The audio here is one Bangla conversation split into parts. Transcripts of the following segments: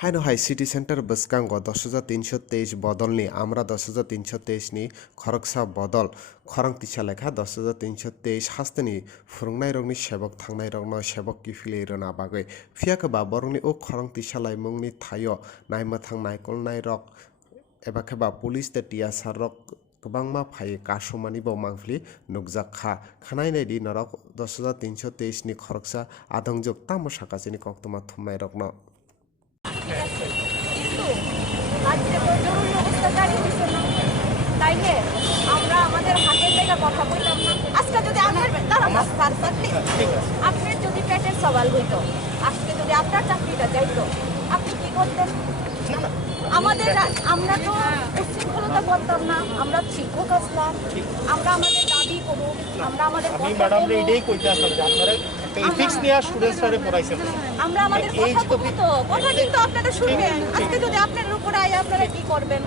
हाय नो हाई सिटी सेंटर बसकांग 10,323 बदलनी आमरा 10,323 नि खरकसा बदल खरंग तिसा लेखा 10,323 हास्तनि फुरंनाय रंनि सेबक थांनाय रंनो सेबक किफिले रना बागै फियाक बा बरंनि ओ खरंग तिसा लाइमुंनि थायो नायमाथां नायकलनाय रक एबा खेबा पुलिस ते टियासार रक गोबांमा फायो कासमानि बो मांफलि नुकजाखा खानाय नायदि नरक 10,323 नि खरकसा आदंजोग तामो साकासिनि कक्तमा थुमनाय रकनो কিন্তু আজকে তো জরুরি অবস্থা জারি হয়েছে না তাইলে আমরা আমাদের হাতের লেগে কথা বললাম না আজকে যদি আপনার যদি পেটের সওয়াল হইতো আজকে যদি আপনার চাকরিটা যাইতো আপনি কি করতেন আমাদের আমরা তো উচ্ছৃঙ্খলতা বলতাম না আমরা শিক্ষক আসলাম আমরা আমাদের দাবি করুন আমরা আমাদের আমরা আমাদের কথা কিন্তু আপনারা শুনবেন আজকে যদি আপনাদের উপরে আয় আপনারা কি করবেন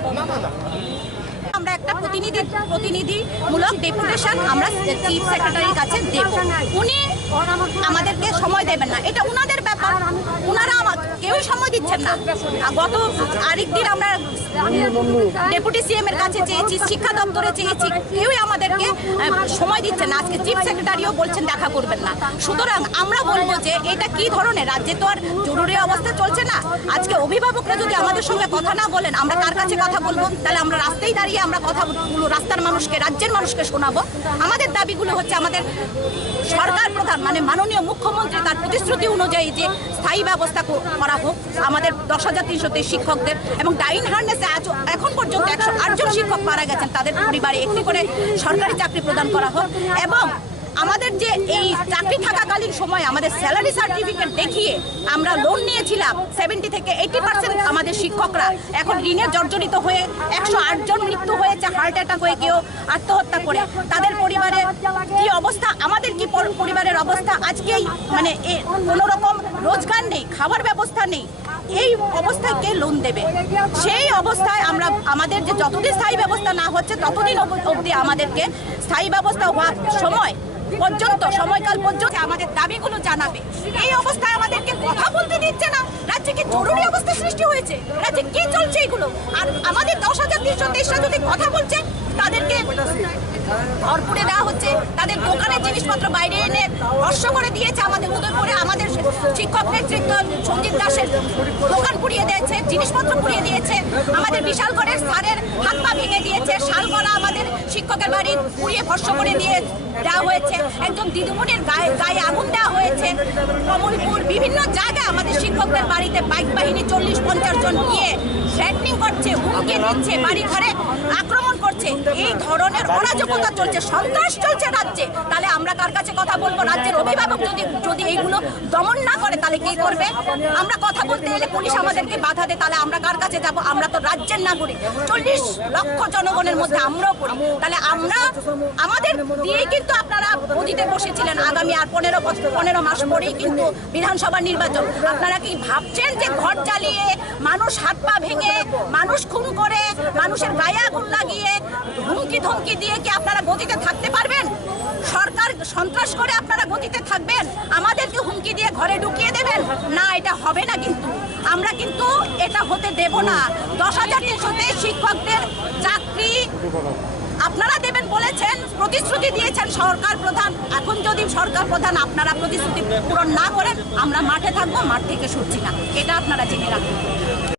আমরা একটা প্রতিনিধিমূলক ডেপুটেশন আমরা চিফ সেক্রেটারির কাছে দেব উনি আমাদেরকে সময় দেবেন না এটা উনাদের ব্যাপার উনারা কেউই সময় দিচ্ছেন না গত আরেকদিন আমরা ডেপুটি সিএম এর কাছে চেয়েছি শিক্ষা দপ্তরে চেয়েছি কেউই আমাদেরকে সময় দিচ্ছেন না আজকে চিফ সেক্রেটারিও বলছেন দেখা করবেন না সুতরাং আমরা বলবো যে এটা কি ধরনের রাজ্যে তো আর জরুরি অবস্থা চলছে না আজকে অভিভাবকরা যদি আমাদের সঙ্গে কথা না বলেন আমরা কার কাছে কথা বলবো তাহলে আমরা রাস্তায় দাঁড়িয়ে আমরা কথাগুলো রাস্তার মানুষকে রাজ্যের মানুষকে শোনাবো আমাদের দাবিগুলো হচ্ছে আমাদের সরকার প্রধান মানে মাননীয় মুখ্যমন্ত্রী তার প্রতিশ্রুতি অনুযায়ী যে স্থায়ী ব্যবস্থা করা হোক আমাদের 10,323 শিক্ষকদের এবং ডাইন হার্নেসে এখন পর্যন্ত 108 জন শিক্ষক মারা গেছেন তাদের পরিবারে একটি করে সরকারি চাকরি প্রদান করা হোক এবং আমাদের যে এই চাকরি থাকাকালীন সময় আমাদের স্যালারি সার্টিফিকেট দেখিয়ে আমরা লোন নিয়েছিলাম 70 থেকে 80% আমাদের শিক্ষকরা এখন ঋণে জর্জরিত হয়ে 108 জন মৃত্যু হয়েছে হার্ট অ্যাটাক হয়ে কেউ আত্মহত্যা করে তাদের পরিবারে কি অবস্থা আমাদের কি পরিবারের অবস্থা আজকেই মানে কোনো রকম রোজগার নেই খাবার ব্যবস্থা নেই এই অবস্থায় কে লোন দেবে সেই অবস্থায় আমরা আমাদের যে যতদিন স্থায়ী ব্যবস্থা না হচ্ছে ততদিন অবধি আমাদেরকে স্থায়ী ব্যবস্থা হওয়ার সময় পর্যন্ত সময়কাল পর্যন্ত আমাদের দাবিগুলো জানাবে এই অবস্থায় আমাদেরকে কথা বলতে দিচ্ছে না রাজ্যে কি জরুরি অবস্থা সৃষ্টি হয়েছে রাজ্যে কি চলছে এগুলো আর আমাদের 10,323 যদি কথা বলছে তাদেরকে ভরপুরে দেওয়া হচ্ছে তাদের দোকানের জিনিসপত্র বাইরে এনে হর্ষ করে দিয়েছে আমাদের উদয়পুরে আমাদের শিক্ষক নেতৃত্ব সঞ্জিত দাসের দোকান পুড়িয়ে দিয়েছে জিনিসপত্র পুড়িয়ে দিয়েছে আমাদের বিশালগড়ের স্যারের হাত পা ভেঙে দিয়েছে শালগড়া আমাদের শিক্ষকের বাড়ি পুড়িয়ে হর্ষ করে দিয়ে দেওয়া হয়েছে একজন দিদিমণির গায়ে আগুন দেওয়া হয়েছে কমলপুর বিভিন্ন জায়গায় আমাদের শিক্ষকদের বাড়িতে বাইক বাহিনী 40-50 জন গিয়ে থ্রেটনিং করছে হুমকি দিচ্ছে বাড়ি ঘরে আক্রমণ করছে এই ধরনের অরাজকতা চলছে সন্ত্রাস চলছে রাজ্যে তাহলে আমরা কার কাছে কথা বলবো রাজ্যের অভিভাবক যদি এইগুলো দমন না করে তাহলে কি করবে আমরা কথা বলতে গেলে পুলিশ আমাদেরকে বাধা দেয় তাহলে আমরা কার কাছে যাব আমরা তো রাজ্যের নাগরিক 40 লক্ষ জনগণের মধ্যে আমরাও পড়ি তাহলে আমরা আমাদের দিয়েই কিন্তু আপনারা অতীতে বসেছিলেন আগামী আর 15 মাস পরেই কিন্তু বিধানসভা নির্বাচন আপনারা কি ভাবছেন যে ঘর জ্বালিয়ে মানুষ হাত পা ভেঙে মানুষ খুন করে মানুষের গায়ে আগুন লাগিয়ে হুমকি ধমকি দিয়ে কি আপনারা গতিতে থাকতে পারবেন সরকার সন্ত্রাস করে আপনারা গতিতে থাকবেন আমাদেরকে হুমকি দিয়ে ঘরে ঢুকিয়ে দেবেন না এটা হবে না কিন্তু আমরা কিন্তু এটা হতে দেব না 10,323 শিক্ষকদের চাকরি আপনারা দেবেন বলেছেন প্রতিশ্রুতি দিয়েছেন সরকার প্রধান এখন যদি সরকার প্রধান আপনারা প্রতিশ্রুতি পূরণ না করেন আমরা মাঠে থাকবো মাঠ থেকে সরছি না এটা আপনারা জেনে রাখুন